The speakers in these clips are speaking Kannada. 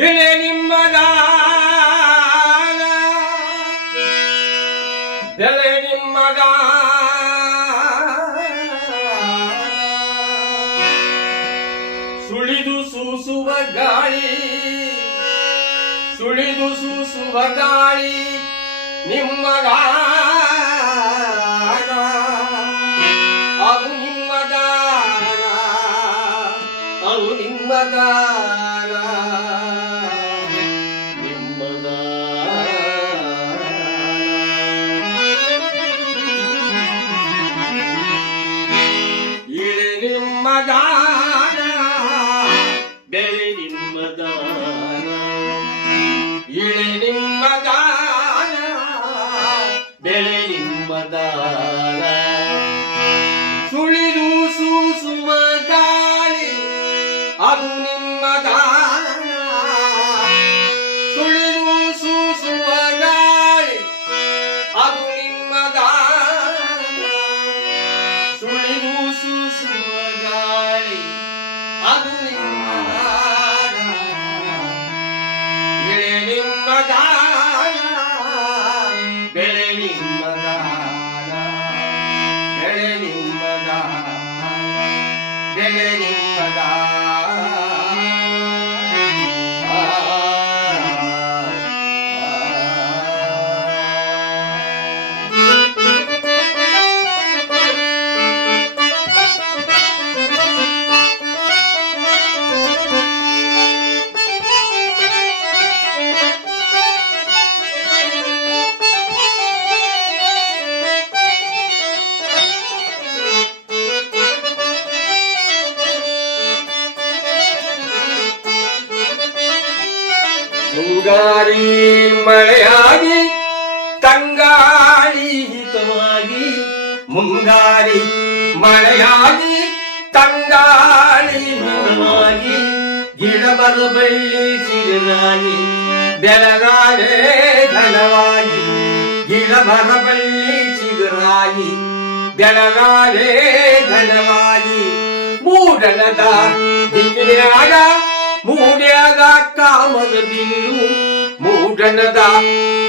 ಇಳೆ ನಿಮ್ಮ ಎಲೆ ಬೆಳೆ ನಿಮ್ಮ ಸುಳಿದು ಸೂಸುವ ಗಾಳಿ, ಸುಳಿದು ಸೂಸುವ ಗಾಳಿ ನಿಮ್ಮ ದಾನ ಅದು ನಿಮ್ಮ ದಾನ ಅದು ನಿಮ್ಮ ನಿಮ್ಮ ಮುಂಗಾರಿ ಮಳೆಯಾಗಿ ತಂಗಾಳಿ ಹಿತವಾಗಿ ಗಿಡಮರ ಬಳ್ಳಿ ಸಿರಿನಾಗಿ ಬೆಳಗಾರೆ ಘನವಾಗಿ ಗಿಡಮರ ಬಳ್ಳಿ ಸಿರಿನಾಗಿ ಬೆಳಗಾರೆ ಘನವಾಗಿ ಮೂಡಲದ ದಿಕ್ಕಿನಾಗ ಮೂಡ್ಯಾಗ ಕಾಮದ ಬಿಲ್ಲು ಮೂಡಣದ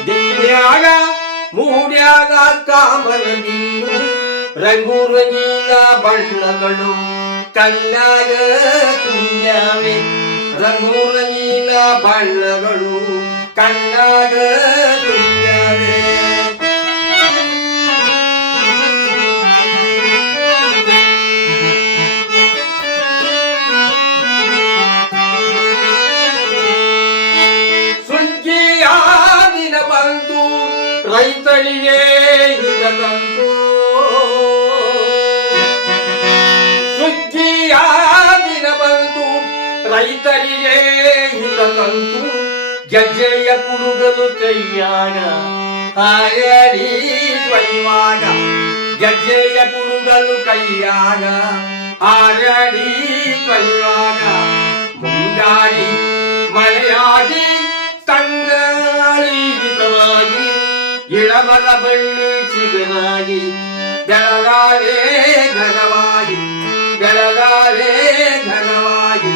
ದಿಕ್ಕಿನಾಗ ಮೂಡ್ಯಾಗ ಕಾಮದ ಬಿಲ್ಲು ರಂಗು ರಂಗಿನ ಬಣ್ಣಗಳು ಕಣ್ಣಾಗ ತುಂಬ್ಯಾವೆ ರಂಗು ರಂಗಿನ ಬಣ್ಣಗಳು ಕಣ್ಣಾಗ ತುಂಬ್ಯಾವೆ ಸುಗ್ಗಿಯ ದಿನ ಬಂತು ರೈತರಿಗೆ ಹಿತದಂತು ರೈತರಿಗೆ ಹಿತದಂತು ಗೆಜ್ಜೆಯ ಕುಡುಗಲು ಕೈಯಾಗ ಹಾಯಡಿ ಕೊಯ್ಯುವಾಗ ಗೆಜ್ಜೆಯ ಕುಡುಗಲು ಕೈಯಾಗ ಹಾರಡಿ ಕೊಯ್ಯುವಾಗ ಮುಂಗಾರಿ ಮಳೆಯಾಗಿ, ತಂಗಾಳಿ ಹಿತವಾಗಿ, ಇಳಮರ ಬಳ್ಳಿ ಸಿಗನಾಗಿ ಬೆಳಗಾವೇ ಘನವಾಗಿ ಬೆಳಗಾವೇ ಘನವಾಗಿ.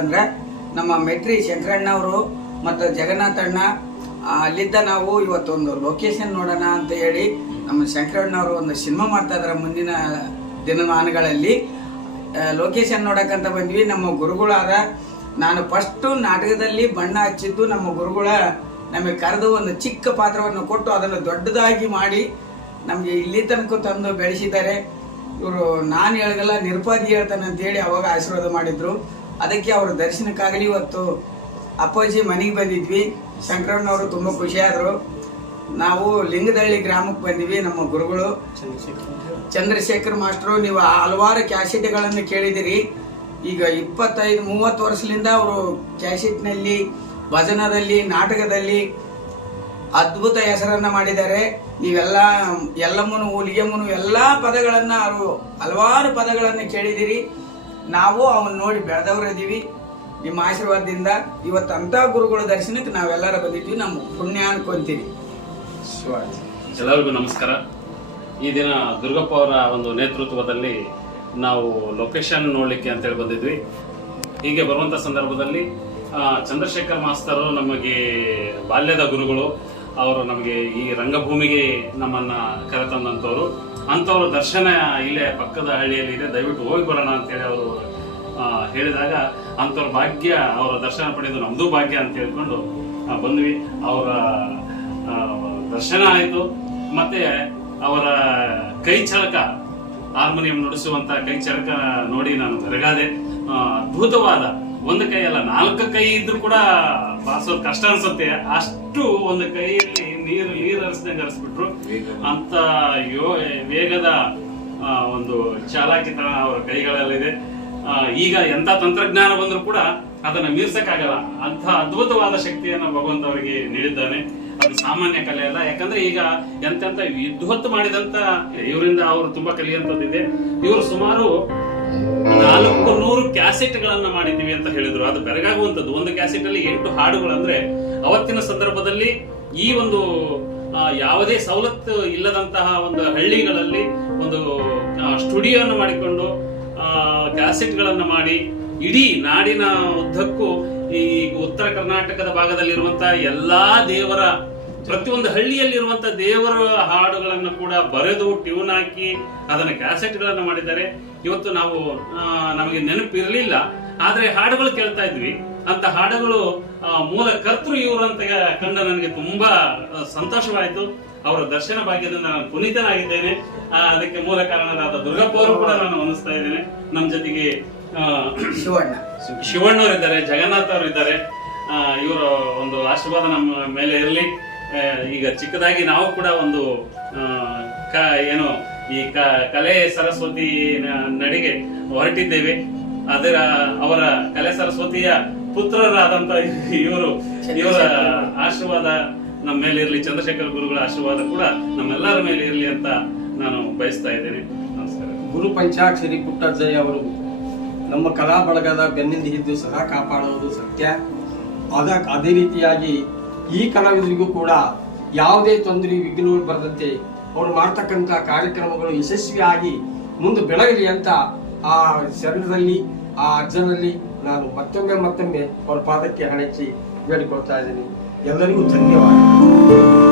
ಏನಂತಂದ್ರೆ ನಮ್ಮ ಮೆಟ್ರಿ ಶಂಕರಣ್ಣ ಅವರು ಮತ್ತು ಜಗನ್ನಾಥಣ್ಣ ಅಲ್ಲಿದ್ದ ನಾವು ಇವತ್ತೊಂದು ಲೊಕೇಶನ್ ನೋಡೋಣ ಅಂತ ಹೇಳಿ ನಮ್ಮ ಶಂಕರಣ್ಣ ಅವರು ಒಂದು ಸಿನಿಮಾ ಮಾಡ್ತಾ ಇದಾರೆ ಮುಂದಿನ ದಿನಮಾನಗಳಲ್ಲಿ. ಲೊಕೇಶನ್ ನೋಡಕ್ಕಂತ ಬಂದ್ವಿ. ನಮ್ಮ ಗುರುಗಳಾದ ನಾನು ಫಸ್ಟು ನಾಟಕದಲ್ಲಿ ಬಣ್ಣ ಹಚ್ಚಿದ್ದು ನಮ್ಮ ಗುರುಗಳ ನಮಗೆ ಕರೆದು ಒಂದು ಚಿಕ್ಕ ಪಾತ್ರವನ್ನು ಕೊಟ್ಟು ಅದನ್ನು ದೊಡ್ಡದಾಗಿ ಮಾಡಿ ನಮಗೆ ಇಲ್ಲಿ ತನಕ ತಂದು ಬೆಳೆಸಿದ್ದಾರೆ. ಇವರು ನಾನು ಹೇಳಗಲ್ಲ, ನಿರ್ಪಾದಿ ಹೇಳ್ತಾನೆ ಅಂತ ಹೇಳಿ ಅವಾಗ ಆಶೀರ್ವಾದ ಮಾಡಿದ್ರು. ಅದಕ್ಕೆ ಅವರ ದರ್ಶನಕ್ಕಾಗಲಿ ಇವತ್ತು ಅಪ್ಪಾಜಿ ಮನೆಗೆ ಬಂದಿದ್ವಿ. ಶಂಕರಣ್ಣವರು ತುಂಬ ಖುಷಿಯಾದರು. ನಾವು ಲಿಂಗದಳ್ಳಿ ಗ್ರಾಮಕ್ಕೆ ಬಂದಿವಿ ನಮ್ಮ ಗುರುಗಳು. ಚಂದ್ರಶೇಖರ್ ಮಾಸ್ಟರು, ನೀವು ಹಲವಾರು ಕ್ಯಾಸೆಟ್ಗಳನ್ನು ಕೇಳಿದಿರಿ ಈಗ ಇಪ್ಪತ್ತೈದು, ಮೂವತ್ತು ವರ್ಷದಿಂದ ಅವರು ಕ್ಯಾಸೆಟ್ನಲ್ಲಿ, ಭಜನದಲ್ಲಿ, ನಾಟಕದಲ್ಲಿ ಅದ್ಭುತ ಹೆಸರನ್ನು ಮಾಡಿದ್ದಾರೆ. ನೀವೆಲ್ಲ ಎಲ್ಲಮ್ಮನು ಹುಲಿಗೆಮ್ಮನು ಎಲ್ಲ ಪದಗಳನ್ನ ಅವರು ಹಲವಾರು ಪದಗಳನ್ನು ಕೇಳಿದಿರಿ ನಾವು ಅವನ್ನ ನೋಡಿ ಬೆಳೆದವರಿದ್ದೀವಿ ನಿಮ್ಮ ಆಶೀರ್ವಾದದಿಂದ ಇವತ್ತು ಅಂತ ಗುರುಗಳ ದರ್ಶನಕ್ಕೆ ನಾವೆಲ್ಲರ ಬಂದಿದ್ವಿ. ನಮ್ಮ ಪುಣ್ಯ ಅನ್ಕೊಂತೀವಿ. ಎಲ್ಲರಿಗೂ ನಮಸ್ಕಾರ. ಈ ದಿನ ದುರ್ಗಪ್ಪ ಅವರ ಒಂದು ನೇತೃತ್ವದಲ್ಲಿ ನಾವು ಲೊಕೇಶನ್ ನೋಡಲಿಕ್ಕೆ ಅಂತೇಳಿ ಬಂದಿದ್ವಿ. ಹೀಗೆ ಬರುವಂಥ ಸಂದರ್ಭದಲ್ಲಿ ಚಂದ್ರಶೇಖರ್ ಮಾಸ್ತರು ನಮಗೆ ಬಾಲ್ಯದ ಗುರುಗಳು. ಅವರು ನಮಗೆ ಈ ರಂಗಭೂಮಿಗೆ ನಮ್ಮನ್ನ ಕರೆತಂದಂಥವ್ರು. ಅಂಥವ್ರ ದರ್ಶನ ಇಲ್ಲೇ ಪಕ್ಕದ ಹಳ್ಳಿಯಲ್ಲಿ ಇದೆ. ದಯವಿಟ್ಟು ಹೋಗಿ ಬರೋಣ ಅಂತೇಳಿ ಅವರು ಹೇಳಿದಾಗ ಅಂಥವ್ರ ಭಾಗ್ಯ, ಅವರ ದರ್ಶನ ಪಡೆದು ನಮ್ದು ಭಾಗ್ಯ ಅಂತ ಹೇಳ್ಕೊಂಡು ಬಂದ್ವಿ. ಅವರ ದರ್ಶನ ಆಯಿತು. ಮತ್ತೆ ಅವರ ಕೈ ಚಳಕ, ಹಾರ್ಮೋನಿಯಂ ನುಡಿಸುವಂತ ಕೈ ಚಳಕ ನೋಡಿ ನಾನು ಬೆರಗಾದೆ ಅದ್ಭುತವಾದ ಒಂದು ಕೈ ಅಲ್ಲ ನಾಲ್ಕು ಕೈ ಇದ್ರೂ ಕೂಡ ಬಾರಿಸೋದು ಕಷ್ಟ ಅನ್ಸುತ್ತೆ. ಅಷ್ಟು ಒಂದು ಕೈಯಲ್ಲಿ ನೀರು ನೀರು ಹರಿಸ್ದಂಗೆ ಹರಿಸ್ಬಿಟ್ರು. ಅಂತ ಯೋ ವೇಗದ ಒಂದು ಚಾಲಾಕಿತನ ಅವರ ಕೈಗಳಲ್ಲಿದೆ. ಈಗ ಎಂತ ತಂತ್ರಜ್ಞಾನ ಬಂದರೂ ಕೂಡ ಅದನ್ನ ಮೀರ್ಸಕ್ಕಾಗಲ್ಲ. ಅಂತ ಅದ್ಭುತವಾದ ಶಕ್ತಿಯನ್ನ ಭಗವಂತ ಅವರಿಗೆ ನೀಡಿದ್ದಾನೆ. ಅದು ಸಾಮಾನ್ಯ ಕಲೆ ಅಲ್ಲ. ಯಾಕಂದ್ರೆ ಈಗ ಎಂತೆಂತ ವಿದ್ವತ್ತು ಮಾಡಿದಂತ ಇವರಿಂದ ಅವರು ತುಂಬಾ ಕಲಿಯಂತದ್ದಿದೆ ಇವರು ಸುಮಾರು ನಾಲ್ಕು ನೂರು ಕ್ಯಾಸೆಟ್ ಗಳನ್ನ ಮಾಡಿದ್ದೀವಿ ಅಂತ ಹೇಳಿದ್ರು. ಅದು ಬೆರಗಾಗುವಂತದ್ದು ಒಂದು ಕ್ಯಾಸೆಟ್ ಅಲ್ಲಿ ಎಂಟು ಹಾಡುಗಳಂದ್ರೆ ಅವತ್ತಿನ ಸಂದರ್ಭದಲ್ಲಿ ಈ ಒಂದು ಯಾವುದೇ ಸವಲತ್ತು ಇಲ್ಲದಂತಹ ಒಂದು ಹಳ್ಳಿಗಳಲ್ಲಿ ಒಂದು ಸ್ಟುಡಿಯೋನ ಮಾಡಿಕೊಂಡು ಕ್ಯಾಸೆಟ್ ಗಳನ್ನ ಮಾಡಿ, ಇಡೀ ನಾಡಿನ ಉದ್ದಕ್ಕೂ ಈ ಉತ್ತರ ಕರ್ನಾಟಕದ ಭಾಗದಲ್ಲಿರುವಂತಹ ಎಲ್ಲಾ ದೇವರ, ಪ್ರತಿಯೊಂದು ಹಳ್ಳಿಯಲ್ಲಿರುವಂತ ದೇವರ ಹಾಡುಗಳನ್ನು ಕೂಡ ಬರೆದು ಟ್ಯೂನ್ ಹಾಕಿ ಅದನ್ನ ಕ್ಯಾಸೆಟ್ ಗಳನ್ನ ಮಾಡಿದ್ದಾರೆ. ಇವತ್ತು ನಾವು ನಮಗೆ ನೆನಪಿರಲಿಲ್ಲ. ಆದ್ರೆ ಹಾಡುಗಳು ಕೇಳ್ತಾ ಇದ್ವಿ. ಅಂತ ಹಾಡುಗಳು ಮೂಲ ಕರ್ತೃ ಇವರು ಅಂತ ಕಂಡ ನನಗೆ ತುಂಬಾ ಸಂತೋಷವಾಯಿತು. ಅವರ ದರ್ಶನ ಭಾಗ್ಯದಿಂದ ನಾನು ಪುನೀತನಾಗಿದ್ದೇನೆ. ಅದಕ್ಕೆ ಮೂಲ ಕಾರಣರಾದ ದುರ್ಗಪ್ಪ ಅವರು ಕೂಡ ನಾನು ಅನಿಸ್ತಾ ಇದ್ದೇನೆ. ನಮ್ಮ ಜೊತೆಗೆ ಶಿವಣ್ಣ. ಶಿವಣ್ಣವರಿದ್ದಾರೆ ಜಗನ್ನಾಥ್ ಅವರು ಇದ್ದಾರೆ. ಇವರ ಒಂದು ಆಶೀರ್ವಾದ ನಮ್ಮ ಮೇಲೆ ಇರಲಿ. ಈಗ ಚಿಕ್ಕದಾಗಿ ನಾವು ಕೂಡ ಒಂದು ಏನು ಈ ಕಲೆ ಸರಸ್ವತಿ ನಡಿಗೆ ಹೊರಟಿದ್ದೇವೆ. ಅದರ ಅವರ ಕಲೆ ಸರಸ್ವತಿಯ ಪುತ್ರರಾದಂತ ಇವರು ಇವರ ಆಶೀರ್ವಾದ ನಮ್ಮ ಮೇಲೆ ಇರಲಿ ಚಂದ್ರಶೇಖರ್ ಗುರುಗಳ ಆಶೀರ್ವಾದ ಕೂಡ ನಮ್ಮೆಲ್ಲರ ಮೇಲೆ ಇರಲಿ ಅಂತ ನಾನು ಬಯಸ್ತಾ ಇದ್ದೇನೆ. ನಮಸ್ಕಾರ. ಗುರು ಪಂಚಾಕ್ಷರಿ ಪುಟ್ಟಜ್ಜಯ್ಯ ಅವರು ನಮ್ಮ ಕಲಾ ಬಳಗದ ಬೆನ್ನಿಂದ ಹಿಡಿದು ಸದಾ ಕಾಪಾಡುವುದು ಸತ್ಯ. ಅದ ಅದೇ ರೀತಿಯಾಗಿ ಈ ಕಲಾವಿದರಿಗೂ ಕೂಡ ಯಾವುದೇ ತೊಂದರೆ ವಿಘ್ನ ಬರದಂತೆ ಅವರು ಮಾಡ್ತಕ್ಕಂಥ ಕಾರ್ಯಕ್ರಮಗಳು ಯಶಸ್ವಿಯಾಗಿ ಮುಂದೆ ಬೆಳಗಲಿ ಅಂತ ಆ ಶರಣರಲ್ಲಿ ಆ ಅಜ್ಜನಲ್ಲಿ ನಾನು ಮತ್ತೊಮ್ಮೆ ಮತ್ತೊಮ್ಮೆ ಅವರ ಪಾದಕ್ಕೆ ಹಣೆಚ್ಚಿ ಬೇಡಿಕೊಳ್ತಾ ಇದ್ದೀನಿ. ಎಲ್ಲರಿಗೂ ಧನ್ಯವಾದ